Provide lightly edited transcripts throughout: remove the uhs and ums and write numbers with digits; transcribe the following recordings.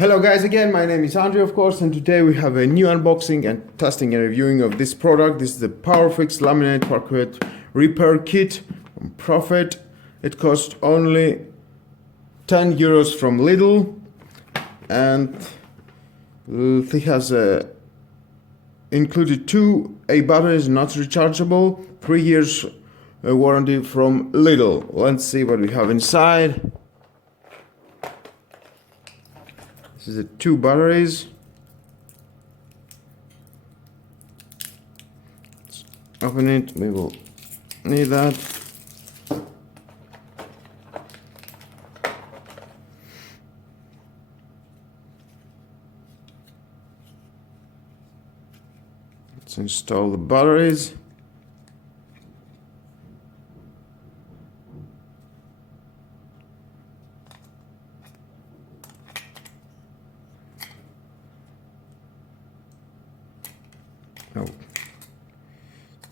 Hello guys again, my name is Andrew of course, and today we have a new unboxing and testing and reviewing of this product. This is the Powerfix Laminate Parquet Repair Kit from Profit. It cost only 10 euros from Lidl, and it has included two A batteries, not rechargeable, 3 years warranty from Lidl. Let's see what we have inside. This is the two batteries. Let's open it, we will need that. Let's install the batteries. Oh.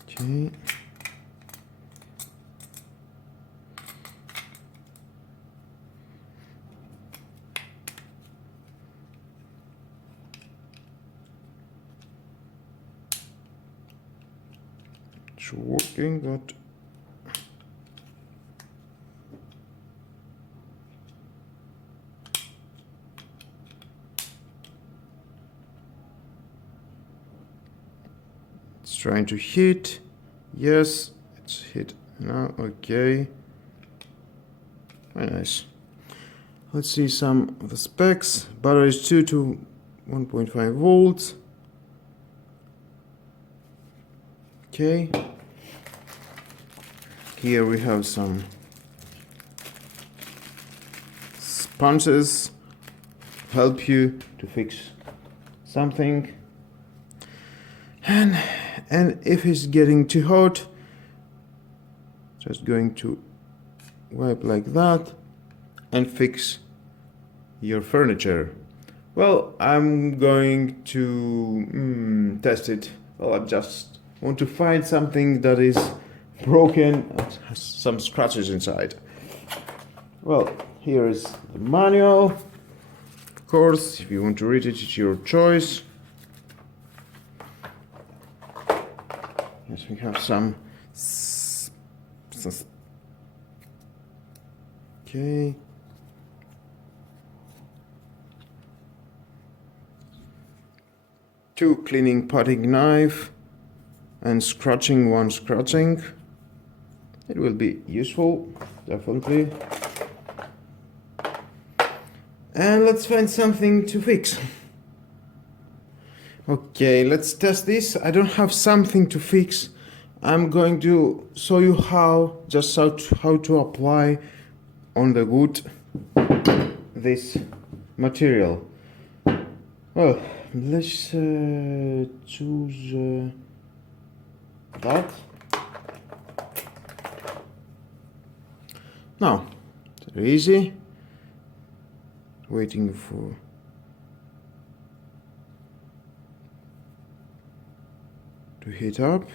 Okay. It's working, but it's trying to hit. Yes, it's hit now. Okay, very nice. Let's see some of the specs. Battery is 2 to 1.5 volts. Okay, here we have some sponges help you to fix something, and if it's getting too hot, just going to wipe like that and fix your furniture. Well, I'm going to test it. Well, I just want to find something that is broken and has some scratches inside. Well, here is the manual. Of course, if you want to read it, it's your choice. Yes, we have some okay. Two cleaning potting knife and one scratching. It will be useful, definitely. And let's find something to fix. Okay, let's test this. I don't have something to fix. I'm going to show you how to apply on the wood this material. Well, let's choose that. Now, it's very easy. Waiting for to heat up.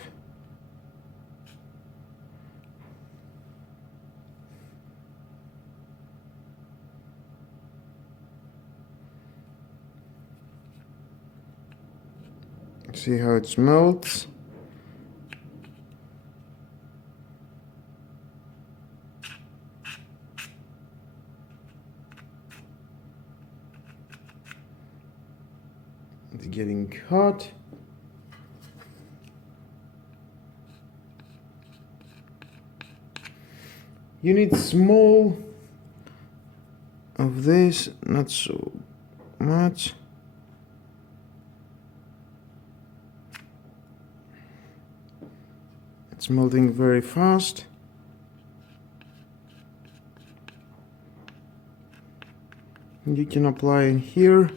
See how it melts. It's getting hot. You need small of this, not so much. It's melting very fast. You can apply in here,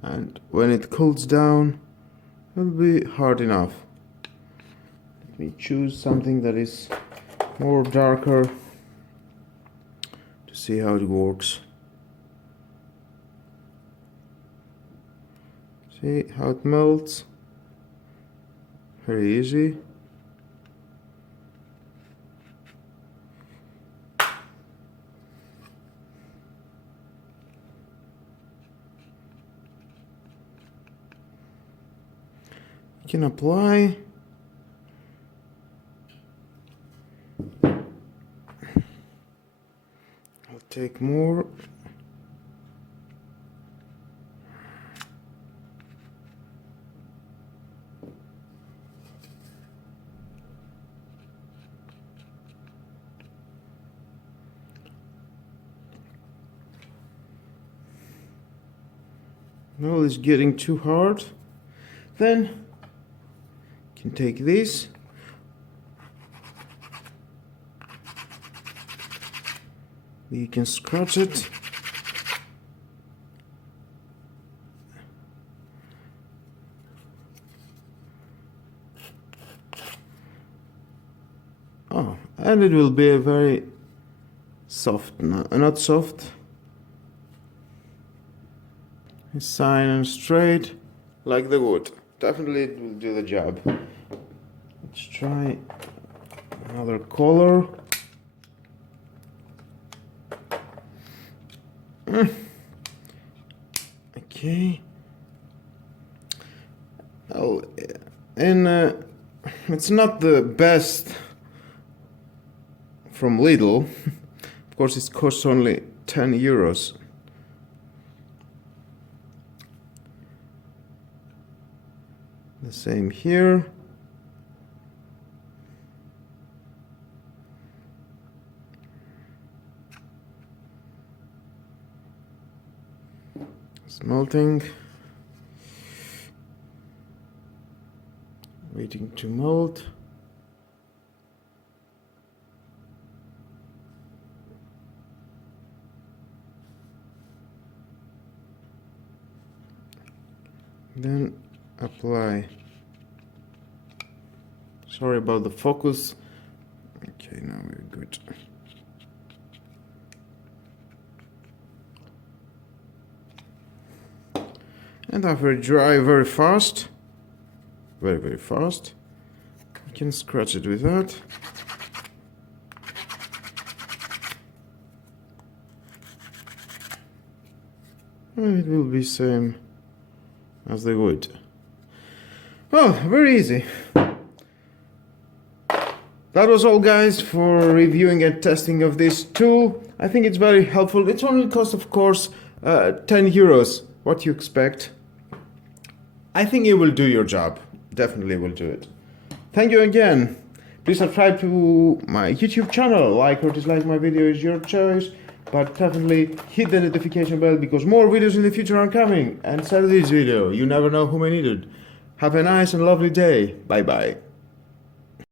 and when it cools down, it'll be hard enough. Let me choose something that is more darker to see how it works. See how it melts? Very easy. can apply. I'll take more. No, it's getting too hard. Then you can take this. You can scratch it. Oh, and it will be a very soft, not soft. It's fine and straight, like the wood. Definitely it will do the job. Let's try another color. Okay. Oh, and it's not the best from Lidl. Of course, it costs only 10 euros. The same here. It's melting. Waiting to melt. Then apply. Sorry about the focus. Okay, now we're good. And after it dry very fast, very fast, you can scratch it with that. And it will be same as the wood. Well, very easy. That was all, guys, for reviewing and testing of this tool. I think it's very helpful. It's only cost, of course, 10 euros. What you expect? I think it will do your job. Definitely will do it. Thank you again. Please subscribe to my YouTube channel. Like or dislike my video is your choice. But definitely hit the notification bell because more videos in the future are coming. And share this video. You never know who may need it. Have a nice and lovely day. Bye bye.